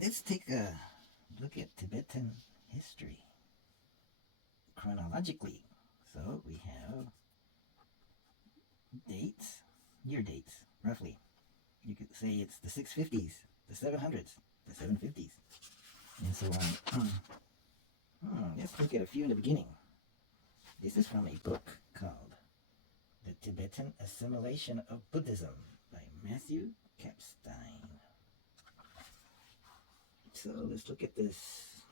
Let's take a look at Tibetan history chronologically. So we have dates, year dates, roughly. You could say it's the 650s, the 700s, the 750s, and so on. Let's look at a few in the beginning. This is from a book called The Tibetan Assimilation of Buddhism by Matthew Kapstein. So let's look at this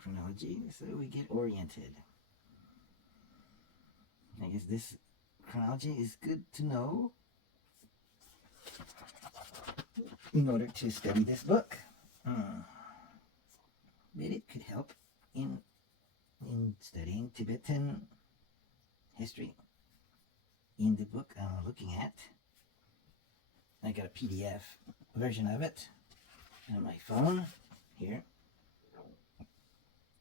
chronology so we get oriented. I guess this chronology is good to know in order to study this book. But it could help in studying Tibetan history. In the book I'm looking at, I got a PDF version of it on my phone here.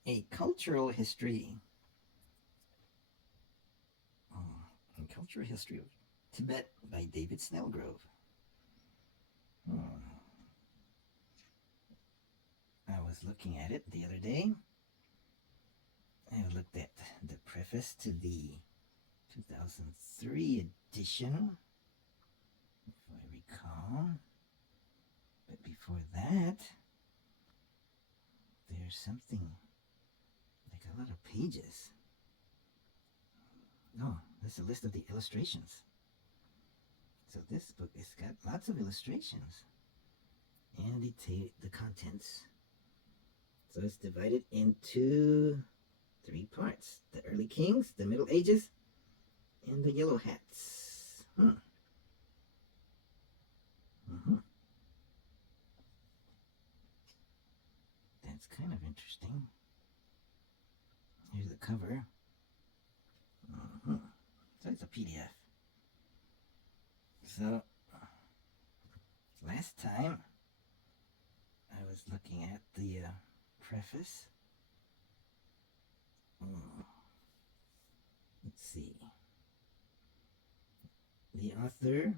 A Cultural History. Cultural History of Tibet by David Snellgrove. I was looking at it the other day. I looked at the preface to the 2003 edition, if I recall. But before that, there's something like a lot of pages. Oh, that's a list of the illustrations. So this book has got lots of illustrations and the contents. So it's divided into 3 parts: the early kings, the Middle Ages, and the yellow hats. That's kind of interesting. Here's the cover. So it's a PDF. So last time I was looking at the preface. Let's see. The author,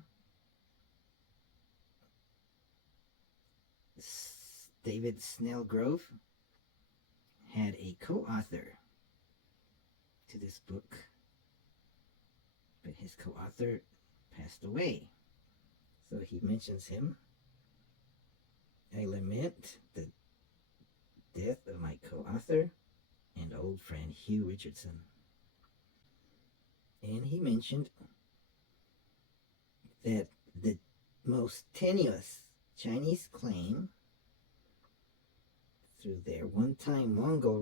David Snellgrove, had a co-author to this book, but his co-author passed away. So he mentions him. I lament the death of my co-author and old friend Hugh Richardson. And he mentioned that the most tenuous Chinese claim through their one-time Mongol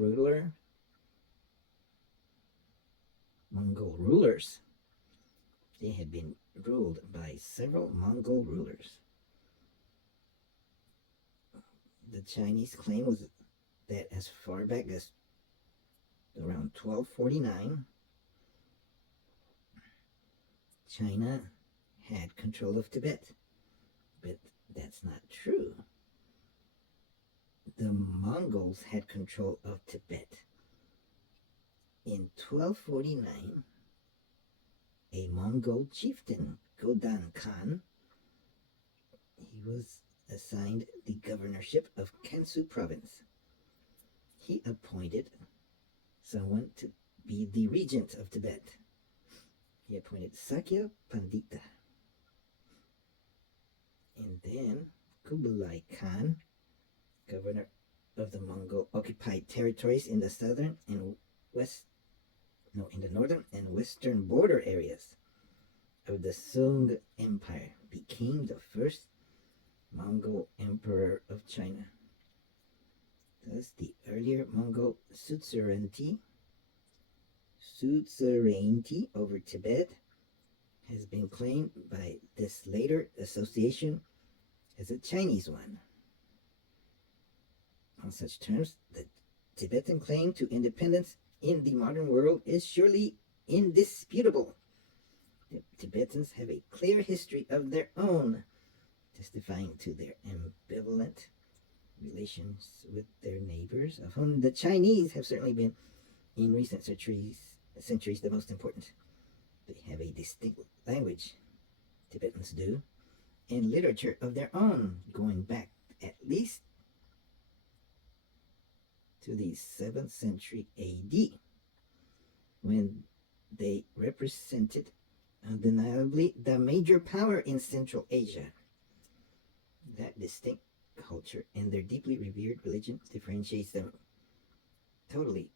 rulers, they had been ruled by several Mongol rulers. The Chinese claim was that as far back as around 1249, China had control of Tibet. But that's not true. The Mongols had control of Tibet. In 1249, a Mongol chieftain, Godan Khan, he was assigned the governorship of Kansu province. He appointed someone to be the regent of Tibet. He appointed Sakya Pandita. And then Kublai Khan, governor of the Mongol occupied territories in the southern and in the northern and western border areas of the Sung Empire, became the first Mongol emperor of China. Thus, the earlier Mongol suzerainty over Tibet has been claimed by this later association as a Chinese one. On such terms, the Tibetan claim to independence in the modern world is surely indisputable. The Tibetans have a clear history of their own, testifying to their ambivalent relations with their neighbors, of whom the Chinese have certainly been, in recent centuries, the most important. They have a distinct language, Tibetans do, and literature of their own, going back at least to the 7th century AD, when they represented undeniably the major power in Central Asia. That distinct culture and their deeply revered religion differentiates them totally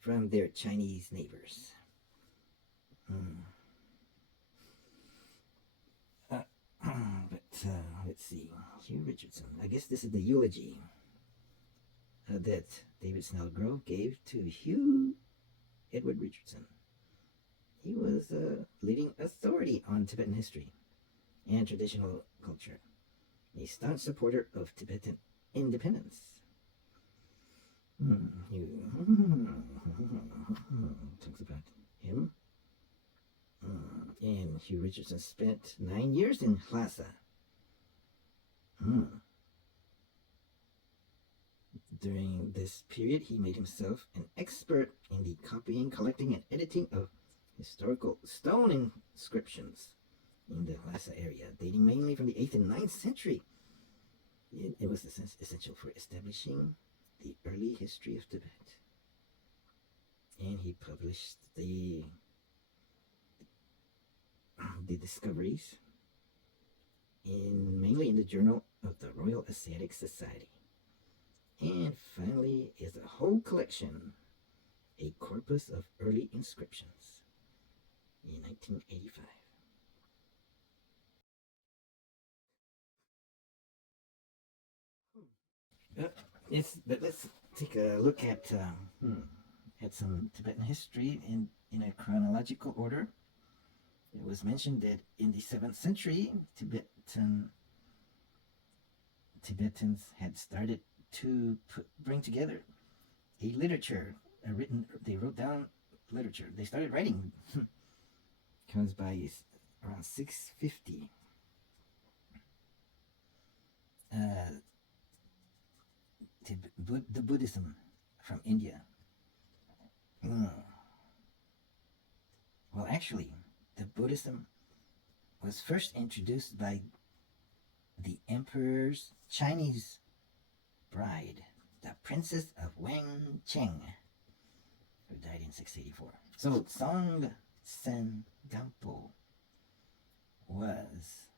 from their Chinese neighbors. Let's see. Hugh Richardson. I guess this is the eulogy that David Snellgrove gave to Hugh Edward Richardson. He was a leading authority on Tibetan history and traditional culture, a staunch supporter of Tibetan independence. Hugh talks about him. And Hugh Richardson spent 9 years in Lhasa. During this period, he made himself an expert in the copying, collecting, and editing of historical stone inscriptions in the Lhasa area, dating mainly from the 8th and 9th century. It was essential for establishing the early history of Tibet. And he published the discoveries mainly in the Journal of the Royal Asiatic Society. And finally is a whole collection, a corpus of early inscriptions, in 1985. But let's take a look at some Tibetan history in a chronological order. It was mentioned that in the 7th century, Tibetans had started to bring together a literature, they wrote down literature. They started writing because by around 650, the Buddhism from India. Well, actually, the Buddhism was first introduced by the emperor's Chinese bride, the Princess of Wencheng, who died in 684. So Songtsen Gampo was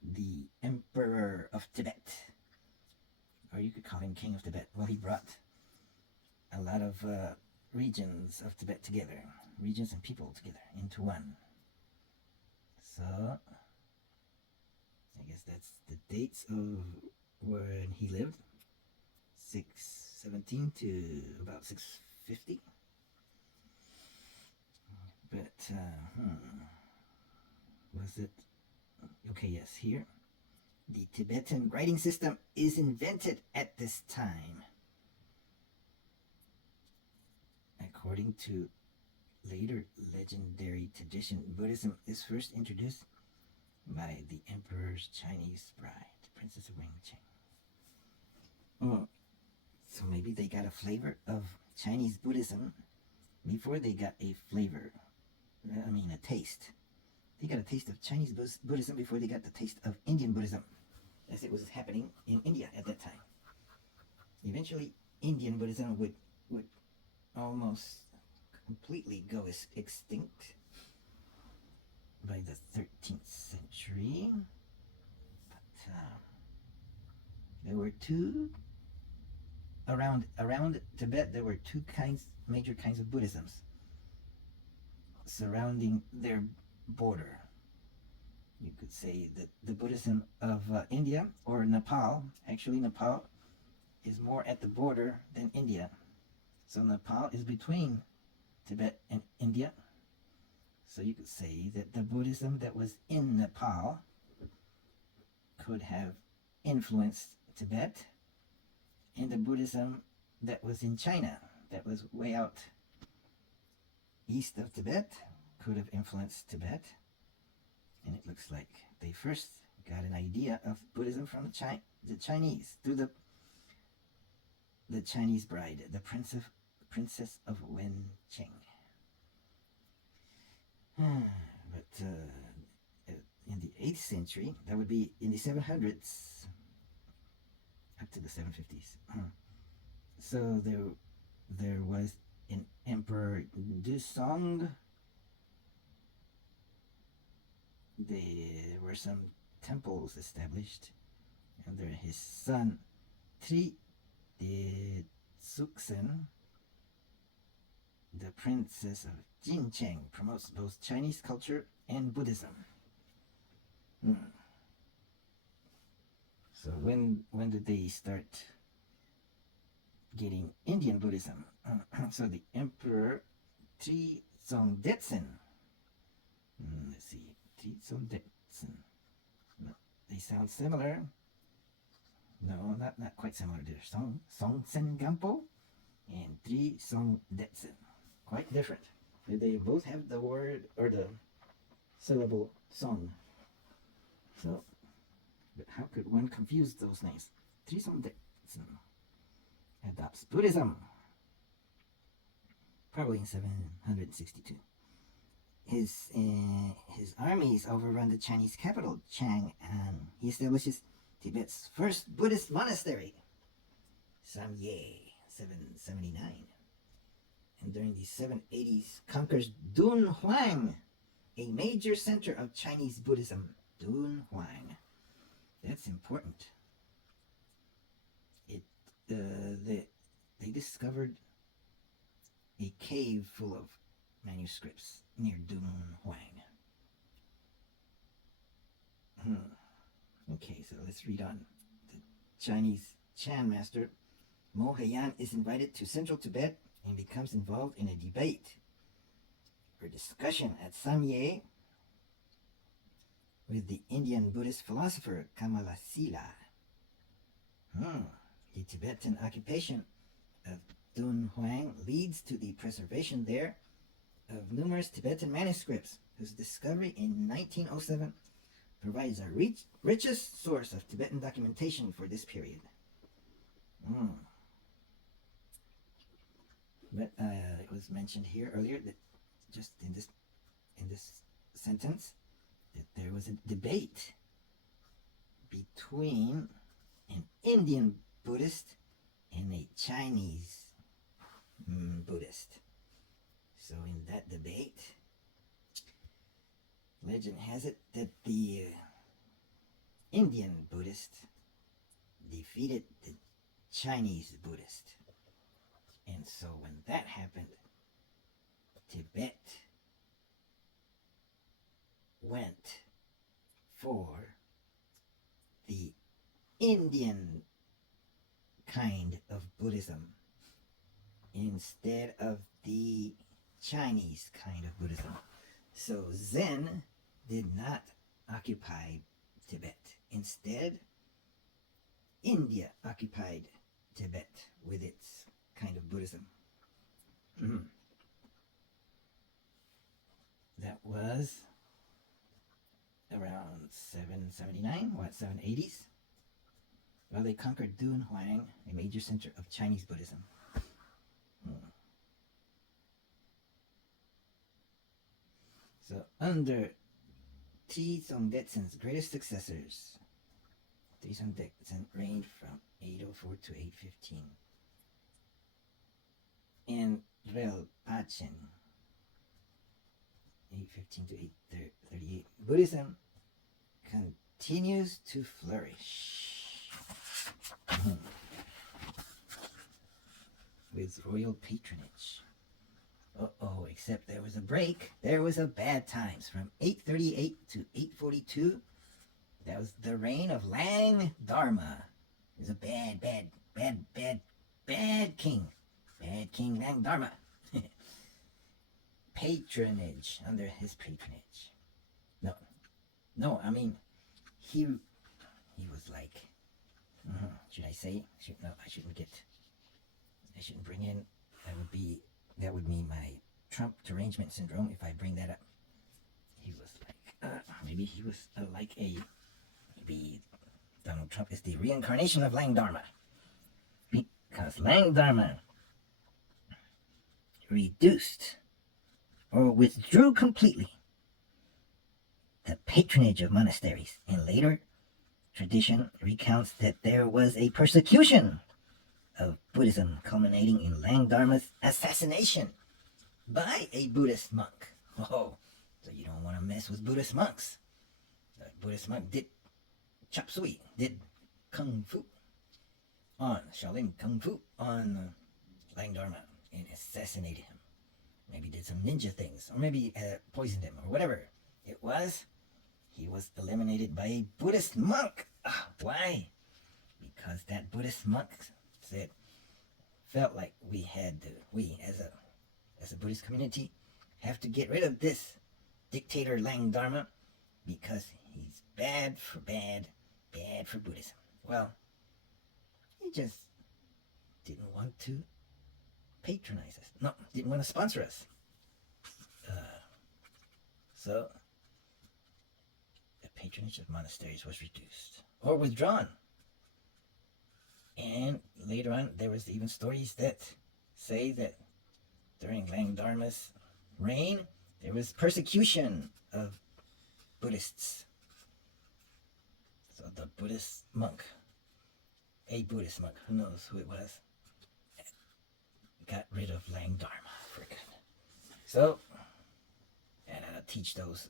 the emperor of Tibet, or you could call him king of Tibet. Well, he brought a lot of regions of Tibet together, regions and people together into one. So I guess that's the dates of when he lived, 617 to about 650. But was it okay? Yes, here the Tibetan writing system is invented at this time. According to later legendary tradition, Buddhism is first introduced by the emperor's Chinese bride, Princess of Wencheng. So maybe they got a flavor of Chinese Buddhism before they got a flavor. A taste. They got a taste of Chinese Buddhism before they got the taste of Indian Buddhism, as it was happening in India at that time. Eventually, Indian Buddhism would almost completely go extinct by the 13th century. But there were around Tibet, there were two major kinds of Buddhisms surrounding their border. You could say that the Buddhism of India or Nepal. Actually, Nepal is more at the border than India. So Nepal is between Tibet and India. So you could say that the Buddhism that was in Nepal could have influenced Tibet, and the Buddhism that was in China, that was way out east of Tibet, could have influenced Tibet. And it looks like they first got an idea of Buddhism from the Chinese through the Chinese bride, the Princess of Wencheng. But in the 8th century, that would be in the 700s up to the 750s, So there was an Emperor Dusong. There were some temples established under his son Tri Tsuksen. The Princess of Jincheng promotes both Chinese culture and Buddhism. So when did they start getting Indian Buddhism? So the Emperor Trizongdetsen. Let's see, Trizongdetsen. No, they sound similar. No, not quite similar. They're Songtsen Gampo and Trizongdetsen. Quite different. They both have the word or the syllable song. So, but how could one confuse those names? Trizongdetsen adopts Buddhism, probably in 762. His armies overrun the Chinese capital, Chang'an. He establishes Tibet's first Buddhist monastery, Samye, 779. And during the 780s, conquers Dunhuang, a major center of Chinese Buddhism. Dunhuang. That's important. They discovered a cave full of manuscripts near Dunhuang. Okay, so let's read on. The Chinese Chan master Mo Heian is invited to central Tibet and becomes involved in a debate or discussion at Samye with the Indian Buddhist philosopher Kamalasila. The Tibetan occupation of Dunhuang leads to the preservation there of numerous Tibetan manuscripts, whose discovery in 1907 provides a richest source of Tibetan documentation for this period. But it was mentioned here earlier that just in this sentence that there was a debate between an Indian Buddhist and a Chinese Buddhist. So in that debate, legend has it that the Indian Buddhist defeated the Chinese Buddhist. And so when that happened, Tibet went for the Indian kind of Buddhism instead of the Chinese kind of Buddhism. So Zen did not occupy Tibet. Instead, India occupied Tibet with its kind of Buddhism. That was around 779, 780s? Well, they conquered Dunhuang, a major center of Chinese Buddhism. So under Trizongdetsen's greatest successors, Trizongdetsen reigned from 804 to 815. And Relpachen, 815 to 838. Buddhism continues to flourish with royal patronage. Except there was a break. There was a bad times from 838 to 842. That was the reign of Lang Dharma. He was a bad king. Bad King Lang Dharma. Patronage, under his patronage. No, I mean, he was like, should I say? No, I shouldn't bring in, that would mean my Trump derangement syndrome if I bring that up. He was like, maybe Donald Trump is the reincarnation of Lang Dharma. Because Lang Dharma reduced or withdrew completely the patronage of monasteries, and later tradition recounts that there was a persecution of Buddhism, culminating in Langdharma's assassination by a Buddhist monk. Oh, so you don't want to mess with Buddhist monks. The Buddhist monk did chop suey, did kung fu on Shaolin kung fu on Langdharma and assassinated him. Maybe did some ninja things, or maybe poisoned him, or whatever it was. He was eliminated by a Buddhist monk. Why? Because that Buddhist monk felt like we as a Buddhist community have to get rid of this dictator Langdharma because he's bad for Buddhism. Well, he just didn't want to patronize us. No, didn't want to sponsor us. So the patronage of monasteries was reduced or withdrawn. And later on, there was even stories that say that during Langdharma's reign, there was persecution of Buddhists. So the Buddhist monk, a Buddhist monk, who knows who it was, got rid of Langdharma for good. So, and teach those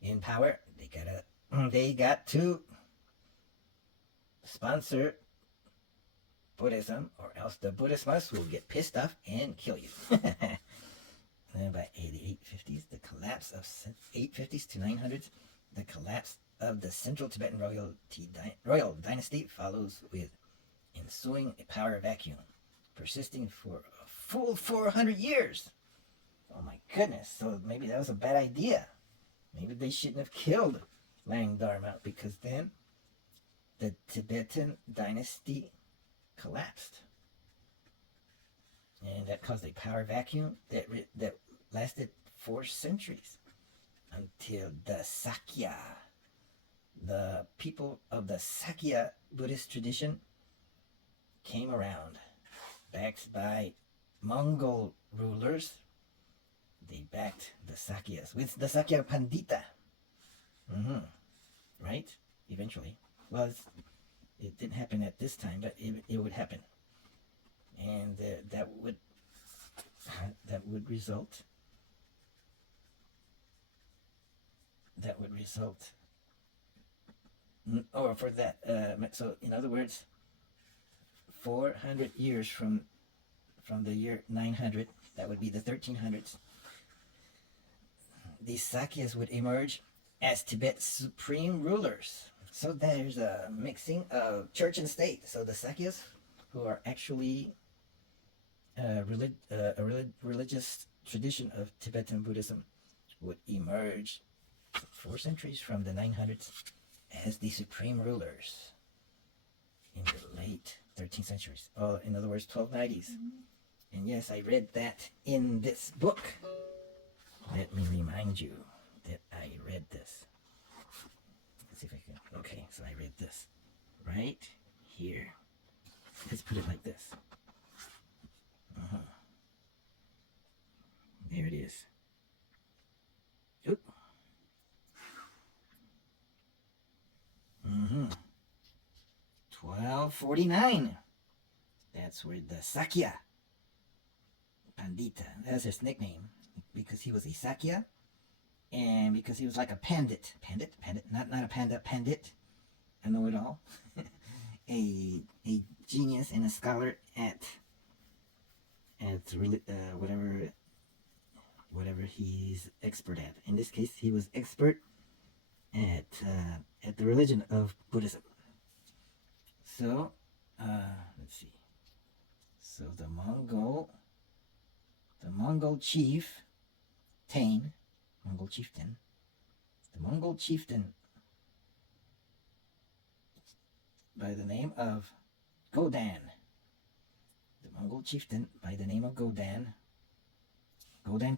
in power, they got to sponsor Buddhism, or else the Buddhist monks will get pissed off and kill you. Then by the 850s, the collapse of 850s to 900s, the collapse of the Central Tibetan royal dynasty follows with ensuing a power vacuum, persisting for a full 400 years. Oh my goodness, so maybe that was a bad idea. Maybe they shouldn't have killed Langdharma, because then the Tibetan dynasty collapsed. And that caused a power vacuum that lasted 4 centuries until the Sakya. The people of the Sakya Buddhist tradition came around, backed by Mongol rulers. They backed the Sakyas with the Sakya Pandita. Right? Eventually. Well, it didn't happen at this time, but it would happen. And that would result or for that so in other words, 400 years from the year 900, that would be the 1300s, the Sakyas would emerge as Tibet's supreme rulers. So there's a mixing of church and state. So the Sakyas, who are actually a religious tradition of Tibetan Buddhism, would emerge 4 centuries from the 900s as the supreme rulers in the late 13th centuries. Oh, in other words, 1290s. And yes, I read that in this book. Let me remind you that I read this. Let's see if I can. Okay, so I read this right here. Let's put it like this. There it is. Oop. 1249. That's where the Sakya Pandita, that's his nickname, because he was a Sakya, and because he was like a pandit, not a panda, pandit, a know-it-all, a genius and a scholar at whatever he's expert at. In this case, he was expert at the religion of Buddhism. So, let's see. So the Mongol chieftain by the name of Godan. The Mongol chieftain by the name of Godan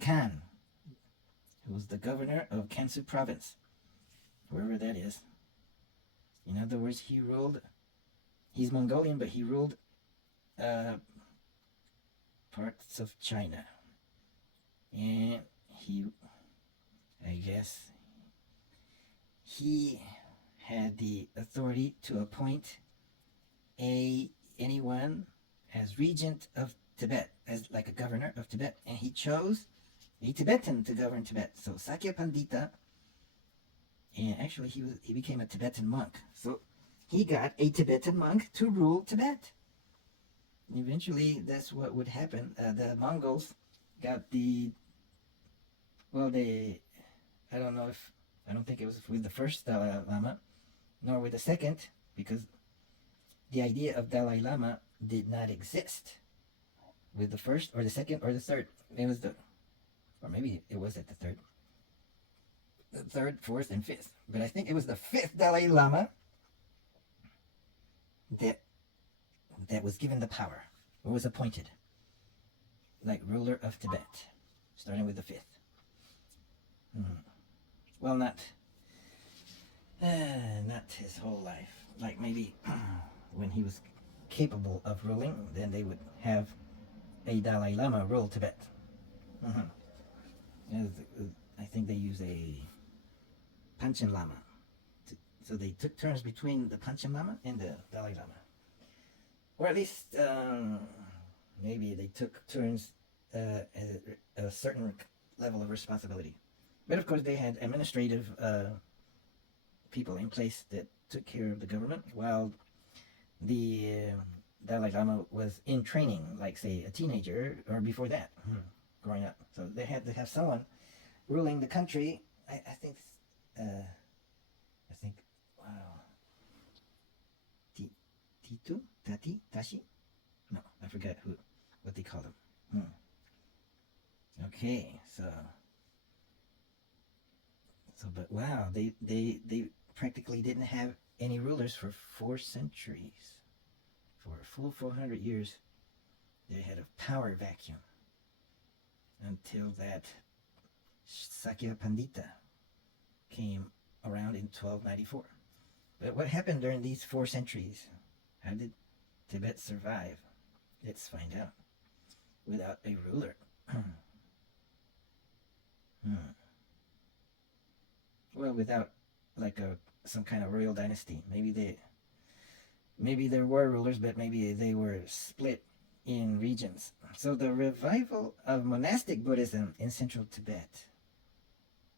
Khan, who was the governor of Kansu province, wherever that is. In other words, he's Mongolian, but he ruled parts of China. And he had the authority to appoint anyone as regent of Tibet, as like a governor of Tibet, and he chose a Tibetan to govern Tibet. So Sakya Pandita, and actually he became a Tibetan monk. So he got a Tibetan monk to rule Tibet. Eventually, that's what would happen. The Mongols got I don't think it was with the first Dalai Lama, nor with the second, because the idea of Dalai Lama did not exist with the first or the second or the third. It was or maybe it was at the third, fourth, and fifth. But I think it was the fifth Dalai Lama that was given the power, or was appointed, like ruler of Tibet, starting with the fifth. Well, not his whole life. Like maybe when he was capable of ruling, then they would have a Dalai Lama rule Tibet. I think they use a Panchen Lama. So they took turns between the Panchen Lama and the Dalai Lama. Or at least maybe they took turns at a certain level of responsibility. But of course they had administrative people in place that took care of the government, while the Dalai Lama was in training, like say a teenager or before that, growing up. So they had to have someone ruling the country. I think wow, Titu, Tati, Tashi? No, I forgot what they called him. Okay, so but wow, they practically didn't have any rulers for 4 centuries. For a full 400 years, they had a power vacuum until that Sakya Pandita came around in 1294. But what happened during these 4 centuries? How did Tibet survive? Let's find out. Without a ruler. Well, without like some kind of royal dynasty. Maybe there were rulers, but maybe they were split in regions. So the revival of monastic Buddhism in central Tibet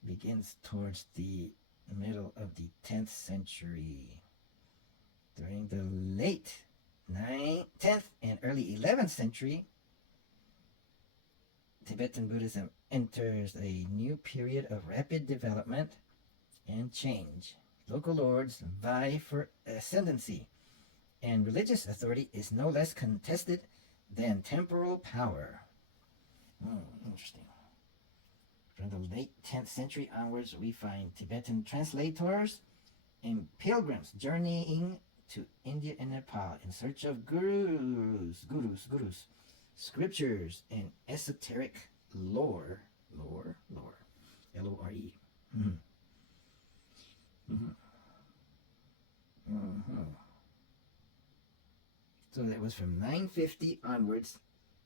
begins towards the middle of the 10th century. During the late 10th and early 11th century, Tibetan Buddhism enters a new period of rapid development and change. Local lords vie for ascendancy, and religious authority is no less contested than temporal power. Interesting. From the late 10th century onwards, we find Tibetan translators and pilgrims journeying to India and Nepal in search of gurus, scriptures, and esoteric lore, L-O-R-E. So that was from 950 onwards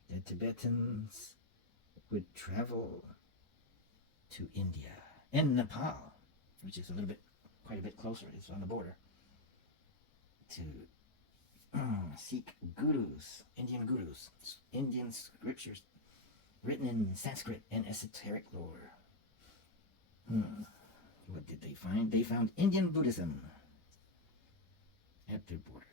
that Tibetans would travel to India and Nepal, which is quite a bit closer. It's on the border, to seek gurus, Indian scriptures written in Sanskrit and esoteric lore. What did they find? They found Indian Buddhism at their border.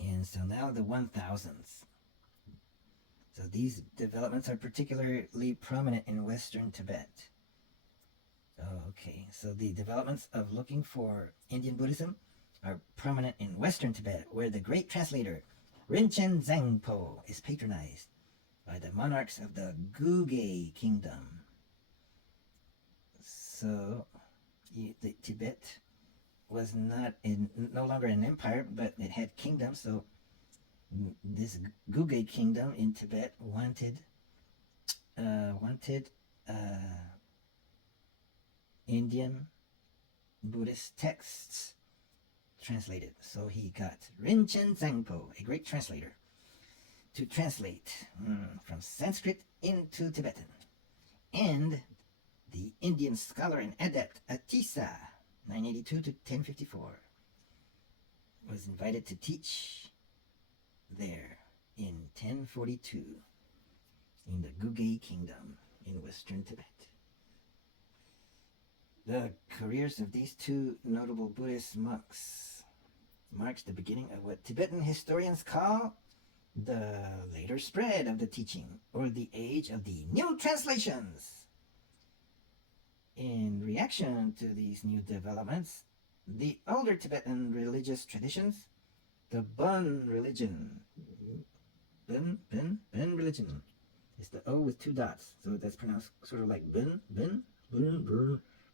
And so now the 1000s. So these developments are particularly prominent in Western Tibet. Okay, so the developments of looking for Indian Buddhism are prominent in Western Tibet, where the great translator Rinchen Zangpo is patronized by the monarchs of the Gugay kingdom. So the Tibet was no longer an empire, but it had kingdoms. So this Gugay kingdom in Tibet wanted Indian Buddhist texts translated. So he got Rinchen Zangpo, a great translator, to translate from Sanskrit into Tibetan. And the Indian scholar and adept Atisa, 982 to 1054. was invited to teach there in 1042 in the Gugei Kingdom in western Tibet. The careers of these two notable Buddhist monks marks the beginning of what Tibetan historians call the later spread of the teaching, or the age of the new translations. In reaction to these new developments, the older Tibetan religious traditions, the Bön religion, Bön religion, it's the O with two dots, so that's pronounced sort of like Bön,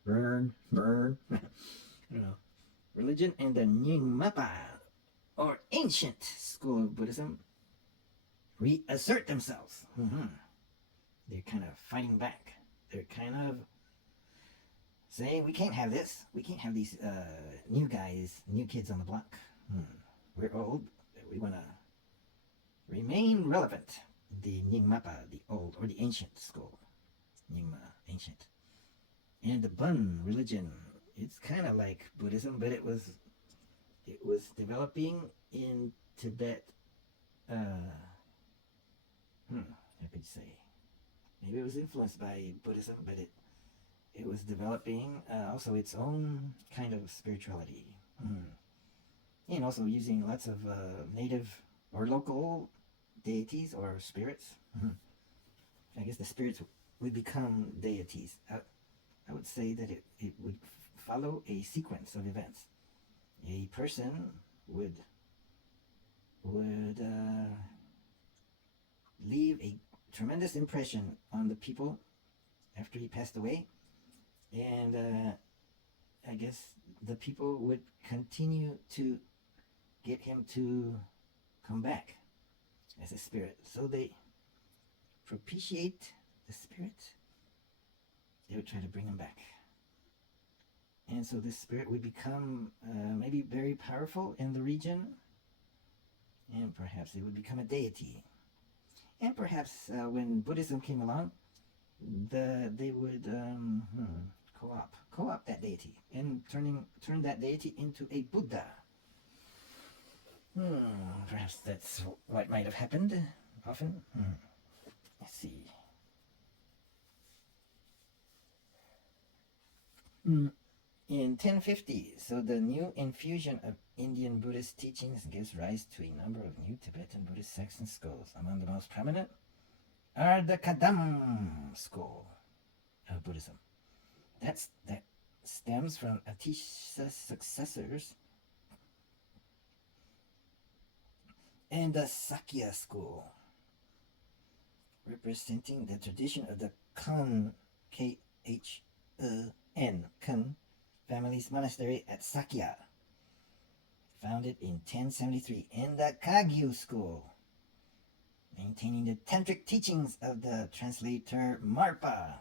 burn, I don't know, religion, and the Nyingmapa, or ancient school of Buddhism, reassert themselves. They're kind of fighting back. They're kind of saying, we can't have this. We can't have these new guys, new kids on the block. We're old. We want to remain relevant. The Nyingmapa, the old, or the ancient school. Nyingma, ancient. And the Bön religion, it's kind of like Buddhism, but it was developing in Tibet. How could you say? Maybe it was influenced by Buddhism, but it was developing also its own kind of spirituality. And also using lots of native or local deities or spirits. I guess the spirits would become deities. I would say that it would follow a sequence of events. A person would leave a tremendous impression on the people after he passed away, and I guess the people would continue to get him to come back as a spirit. So they propitiate the spirit. They would try to bring him back. And so this spirit would become maybe very powerful in the region, and perhaps it would become a deity. And perhaps when Buddhism came along, they would co-opt that deity and turn that deity into a Buddha. Perhaps that's what might have happened often. Let's see. In 1050, so the new infusion of Indian Buddhist teachings gives rise to a number of new Tibetan Buddhist sects and schools. Among the most prominent are the Kadam school of Buddhism. That stems from Atisha's successors, and the Sakya school, representing the tradition of the Khan, K-H-E-N, Khan family's monastery at Sakya, founded in 1073, and the Kagyu school, maintaining the tantric teachings of the translator Marpa.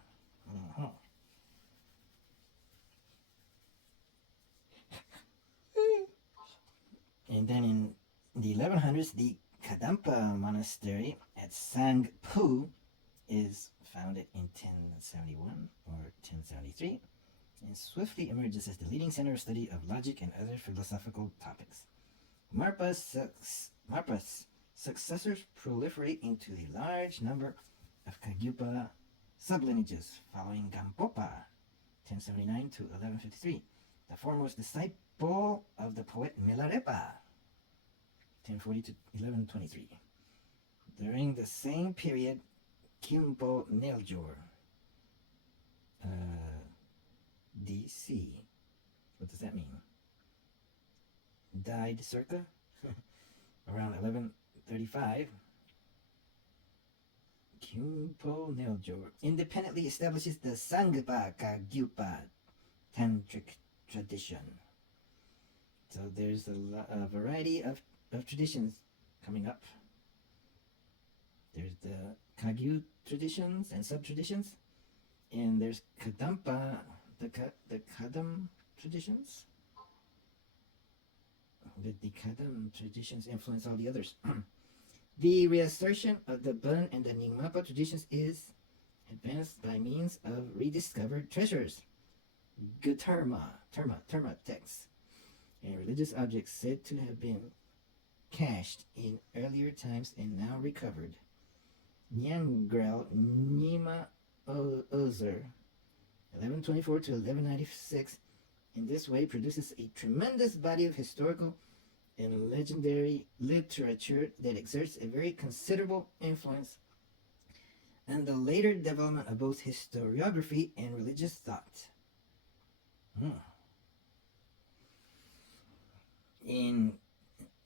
And then in the 1100s, the Kadampa monastery at Sangpu is founded in 1071 or 1073, and swiftly emerges as the leading center of study of logic and other philosophical topics. Marpa's successors proliferate into a large number of Kagyupa sublineages following Gampopa, 1079 to 1153, the foremost disciple of the poet Milarepa, 1040 to 1123. During the same period, Kimpo Neljor, DC, what does that mean? Died circa around 1135. Kimpo Neljor independently establishes the Sangpa Kagyupa tantric tradition. So there's a variety of traditions coming up. There's the Kagyu traditions and sub-traditions, and there's Kadampa, the Kadam traditions. The Kadam traditions influence all the others. The reassertion of the Bön and the Nyingmapa traditions is advanced by means of rediscovered treasures, Terma texts, and religious objects said to have been cached in earlier times and now recovered. Nyangrel Nima Ozer, 1124 to 1196, in this way produces a tremendous body of historical and legendary literature that exerts a very considerable influence on the later development of both historiography and religious thought. In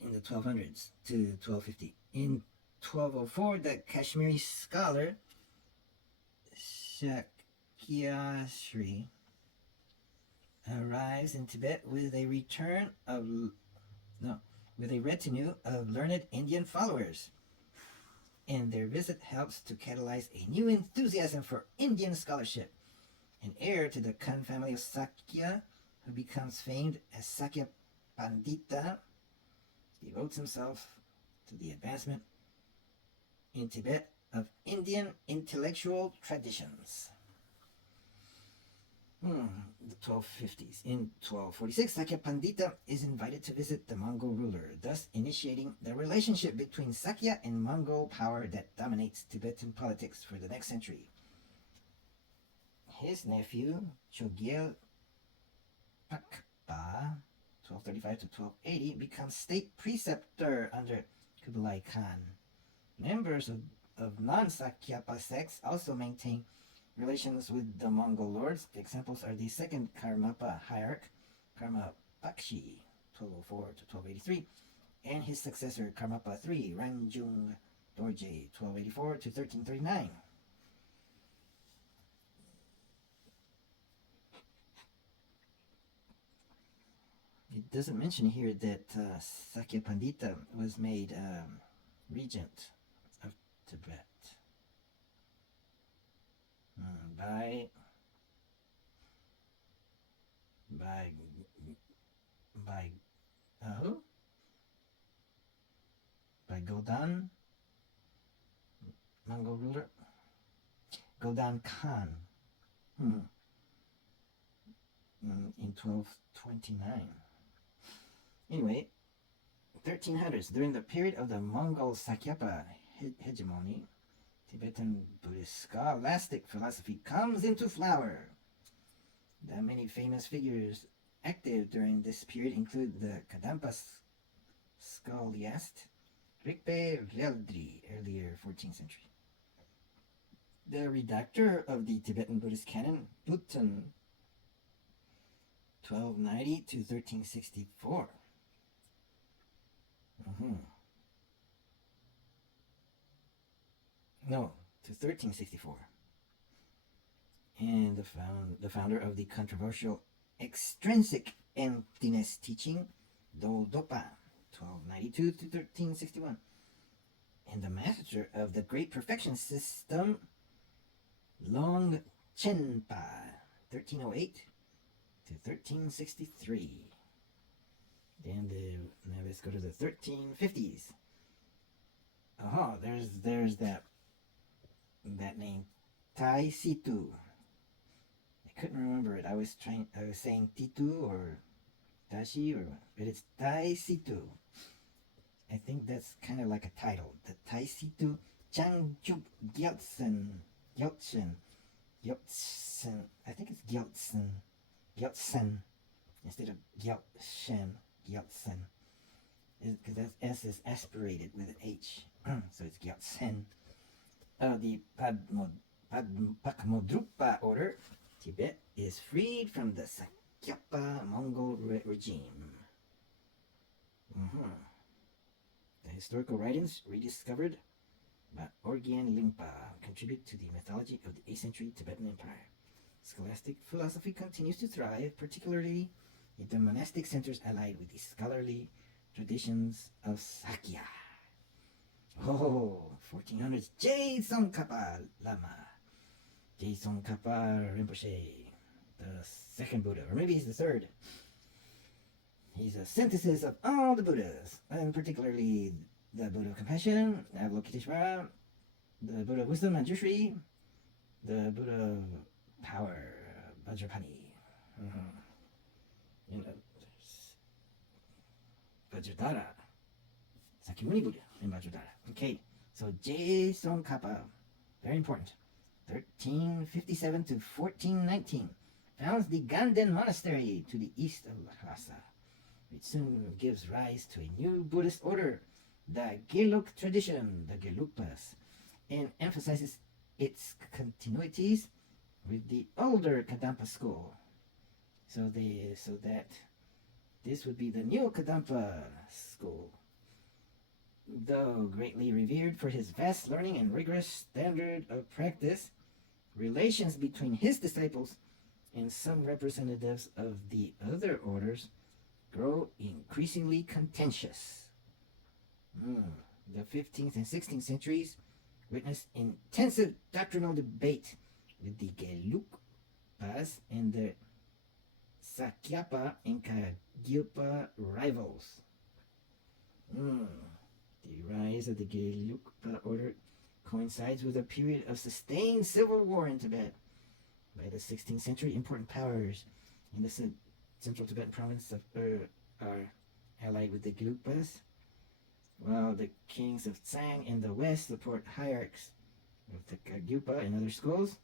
the 1200s to 1250. In 1204, the Kashmiri scholar Shakyasri arrives in Tibet with a retinue of learned Indian followers, and their visit helps to catalyze a new enthusiasm for Indian scholarship. An heir to the Khan family of Sakya, who becomes famed as Sakya Pandita, devotes himself to the advancement in Tibet of Indian intellectual traditions. The 1250s. In 1246, Sakya Pandita is invited to visit the Mongol ruler, thus initiating the relationship between Sakya and Mongol power that dominates Tibetan politics for the next century. His nephew, Chogyal Pakpa, 1235 to 1280, becomes state preceptor under Kublai Khan. Members of non-Sakyapa sects also maintain relations with the Mongol lords. The examples are the second Karmapa hierarch, Karma Pakshi, 1204 to 1283, and his successor, Karmapa III, Ranjung Dorje, 1284 to 1339. It doesn't mention here that Sakya Pandita was made regent of Tibet by who? By Godan, Mongol ruler, Godan Khan, in 1229. Anyway, 1300s, during the period of the Mongol Sakyapa hegemony, Tibetan Buddhist scholastic philosophy comes into flower. The many famous figures active during this period include the Kadampa scholiast Rigpe Veldri, earlier 14th century. The redactor of the Tibetan Buddhist canon, Bhutan, 1290 to 1364. No, to 1364. And the founder of the controversial extrinsic emptiness teaching, Doldopa, 1292 to 1361. And the master of the Great Perfection System, Long Chenpa, 1308 to 1363. Now let's go to the 1350s. There's that name, Tai Situ. I couldn't remember it. I was saying Titu or Tashi, but it's Tai Situ. I think that's kind of like a title. The Tai Situ Changchuk Gyaltsen. I think it's Gyaltsen instead of Gyaltsen. Because that S is aspirated with an H. So it's Gyaltsen. The Pakmodrupa order, Tibet is freed from the Sakyapa Mongol regime. The historical writings rediscovered by Orgyan Limpa contribute to the mythology of the 8th century Tibetan Empire. Scholastic philosophy continues to thrive, particularly in the monastic centers allied with the scholarly traditions of Sakya. 1400s, Je Tsongkhapa Lama, Je Tsongkhapa Rinpoche, the second Buddha, or maybe he's the third. He's a synthesis of all the Buddhas, and particularly the Buddha of Compassion, Avalokiteshvara, the Buddha of Wisdom, Manjushri, the Buddha of Power, Vajrapani. Vajradhara. Sakyamuni Buddha in Vajradhara. Okay, so Jason Kappa, very important. 1357 to 1419, founds the Ganden Monastery to the east of Lhasa, which soon gives rise to a new Buddhist order, the Gelug tradition, the Gelugpas, and emphasizes its continuities with the older Kadampa school. So that this would be the new Kadampa school. Though greatly revered for his vast learning and rigorous standard of practice, relations between his disciples and some representatives of the other orders grow increasingly contentious. The 15th and 16th centuries witnessed intensive doctrinal debate with the Gelugpas and the Sakyapa and Kagyupa rivals. The rise of the Gelugpa order coincides with a period of sustained civil war in Tibet. By the 16th century, important powers in the central Tibetan province are allied with the Gelugpas, while the kings of Tsang in the west support hierarchs of the Kagyupa and other schools.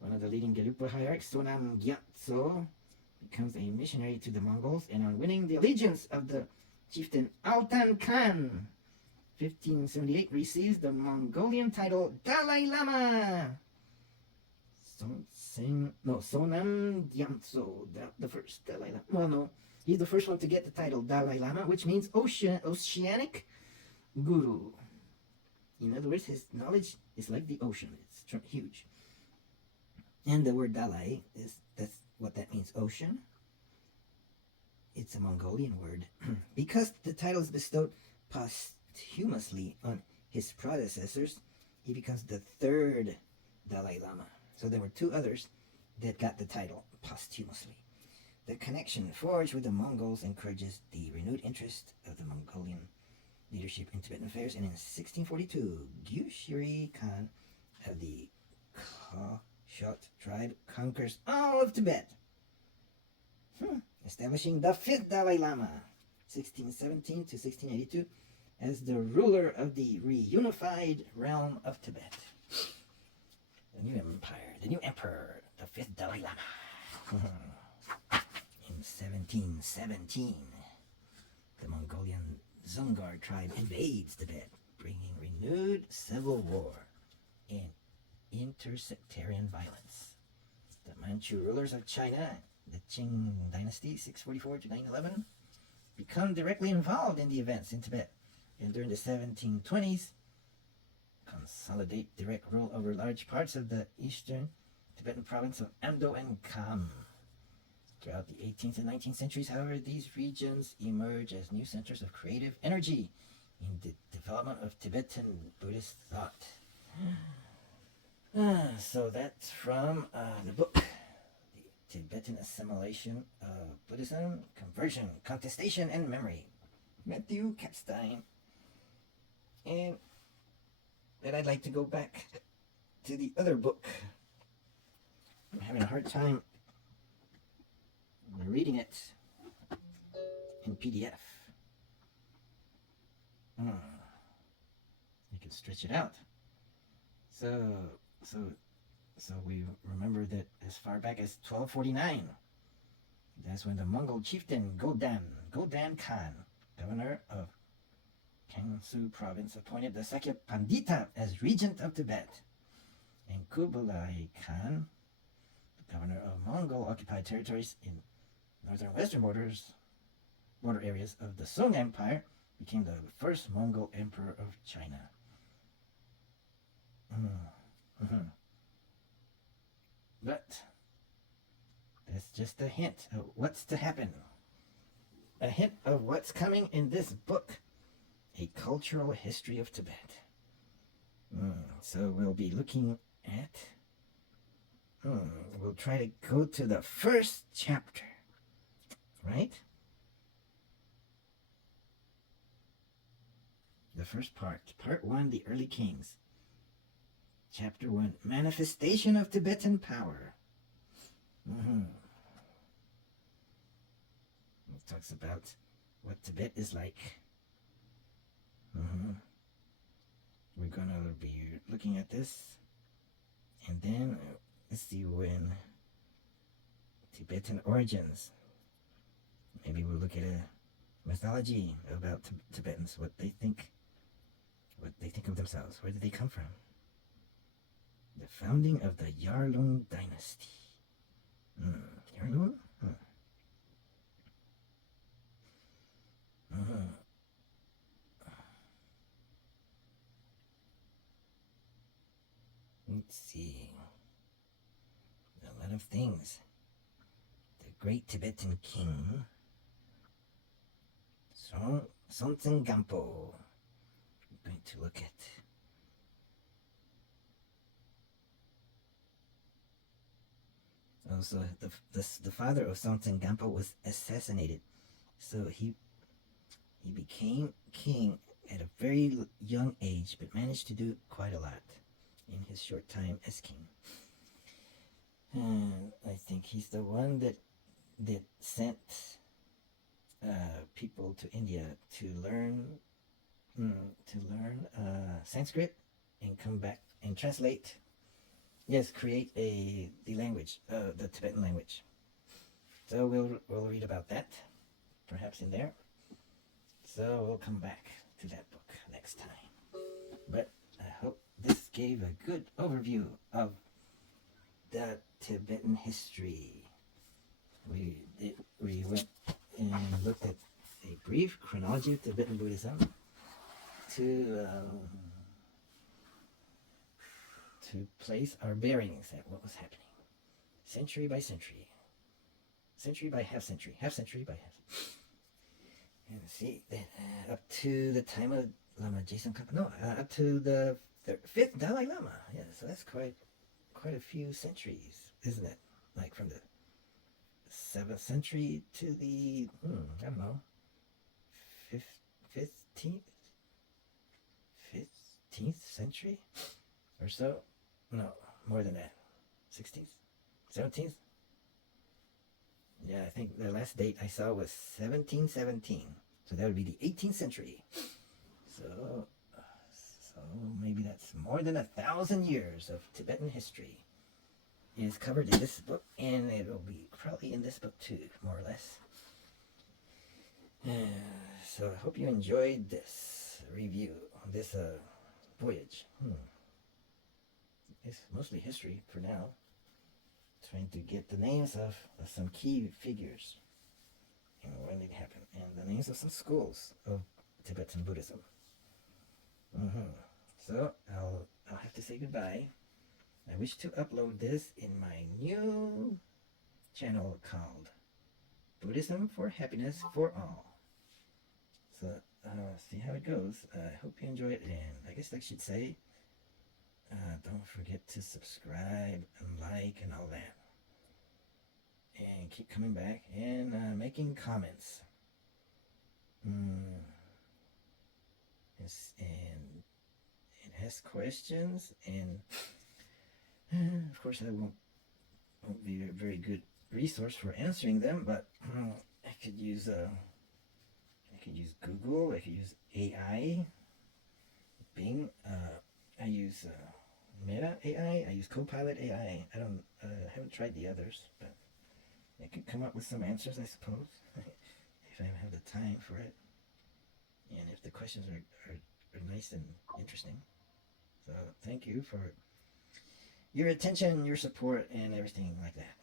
One of the leading Gelugpa hierarchs, Sonam Gyatso, becomes a missionary to the Mongols, and on winning the allegiance of the chieftain Altan Khan, 1578, receives the Mongolian title Dalai Lama. Sonam Gyatso, the first Dalai Lama. Well, no, he's the first one to get the title Dalai Lama, which means oceanic guru. In other words, his knowledge is like the ocean. It's huge. And the word Dalai that's what that means, ocean. It's a Mongolian word. Because the title is bestowed posthumously on his predecessors, he becomes the third Dalai Lama. So there were two others that got the title posthumously. The connection forged with the Mongols encourages the renewed interest of the Mongolian leadership in Tibetan affairs, and in 1642, Gyushiri Khan of the Kashot tribe conquers all of Tibet, establishing the fifth Dalai Lama, 1617 to 1682, as the ruler of the reunified realm of Tibet. The new empire, the new emperor, the fifth Dalai Lama. In 1717, the Mongolian Dzungar tribe invades Tibet, bringing renewed civil war and intersectarian violence. The Manchu rulers of China, the Qing dynasty, 644 to 911, become directly involved in the events in Tibet, and during the 1720s, consolidate direct rule over large parts of the eastern Tibetan province of Amdo and Kham. Throughout the 18th and 19th centuries, however, these regions emerge as new centers of creative energy in the development of Tibetan Buddhist thought. So that's from the book, The Tibetan Assimilation of Buddhism, Conversion, Contestation, and Memory, Matthew Kapstein. And then I'd like to go back to the other book. I'm having a hard time reading it in PDF. You can stretch it out. So we remember that as far back as 1249, that's when the Mongol chieftain Godan Khan, governor of Gansu province, appointed the Sakya Pandita as regent of Tibet, and Kublai Khan, the governor of Mongol-occupied territories in northern western border areas of the Sung Empire, became the first Mongol emperor of China. But that's just a hint of what's to happen. A hint of what's coming in this book, A Cultural History of Tibet. So we'll be looking at, we'll try to go to the first chapter, right? The first part 1, The Early Kings. Chapter 1, Manifestation of Tibetan Power. It talks about what Tibet is like. Mm-hmm. We're gonna be looking at this, and then let's see when Tibetan origins. Maybe we'll look at a mythology about Tibetans, what they think of themselves. Where did they come from? The founding of the Yarlung dynasty. Yarlung? Let's see. A lot of things. The great Tibetan king, Sonten Gampo. I'm going to look at. Also, the father of Sonten Gampo was assassinated, so he became king at a very young age, but managed to do quite a lot in his short time as king. And I think he's the one that sent people to India to learn Sanskrit and come back and translate. Yes, create the language, the Tibetan language. So we'll read about that, perhaps in there. So we'll come back to that book next time. But I hope this gave a good overview of the Tibetan history. We went and looked at a brief chronology of Tibetan Buddhism to place our bearings at what was happening, century by century, century by half century, half century by half. And see that up to the time of Lama Jason Kappa, up to the fifth Dalai Lama. Yeah, so that's quite a few centuries, isn't it? Like from the 7th century to the I don't know, 15th century or so. No, more than that. 16th, 17th. Yeah, I think the last date I saw was 1717. So that would be the 18th century. So maybe that's more than 1,000 years of Tibetan history is covered in this book, and it will be probably in this book too, more or less. So I hope you enjoyed this review, this voyage. It's mostly history for now. Trying to get the names of some key figures and when it happened, and the names of some schools of Tibetan Buddhism. So I'll have to say goodbye. I wish to upload this in my new channel called Buddhism for Happiness for All. So see how it goes. I hope you enjoy it, and I guess I should say, don't forget to subscribe and like and all that. And keep coming back and making comments. Yes, and ask questions, and of course I won't be a very good resource for answering them, but I could use Google, I could use AI, Bing, I use Meta AI, I use Copilot AI. I haven't tried the others, but I could come up with some answers, I suppose, if I have the time for it, and if the questions are nice and interesting. So thank you for your attention, your support, and everything like that.